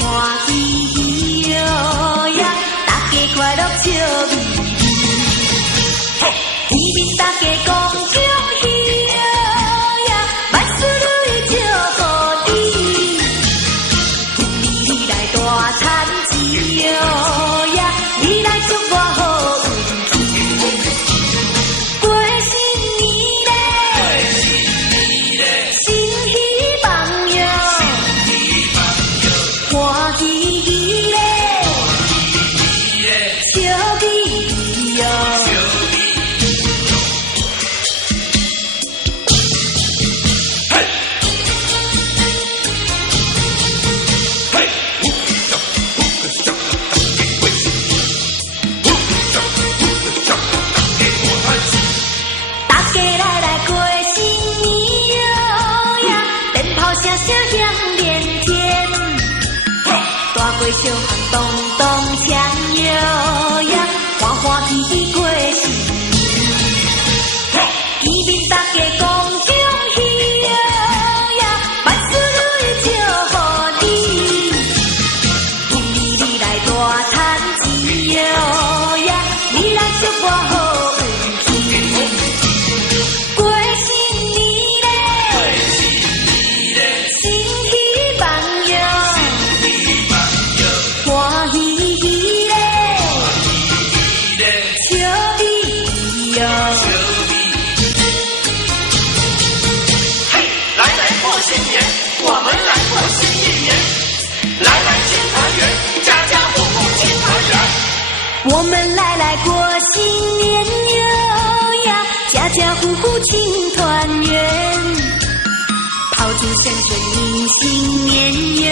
欢喜喜哟呀，大家快乐笑咪咪，见面大家讲恭喜哟呀，万事如意祝福你，你来大餐钱哟呀，你来祝我好运气，过新年嘞，新喜朋友，欢喜喜嘞，笑咪咪哟。大家来过新年哟呀，鞭炮声声响连天，大街小巷咚咚锵哟呀，欢欢喜喜过新年，见面大家讲恭喜哟呀，万事如意祝福你，你来大餐钱哟呀，你来祝我好运气。过新年嘞，新喜朋友，欢喜喜嘞，笑咪咪哟。来过新年，我们来过新一年，来庆团圆，家家户户庆团圆。我们来过新年哟呀，家家户户庆团圆，炮竹声声迎新年哟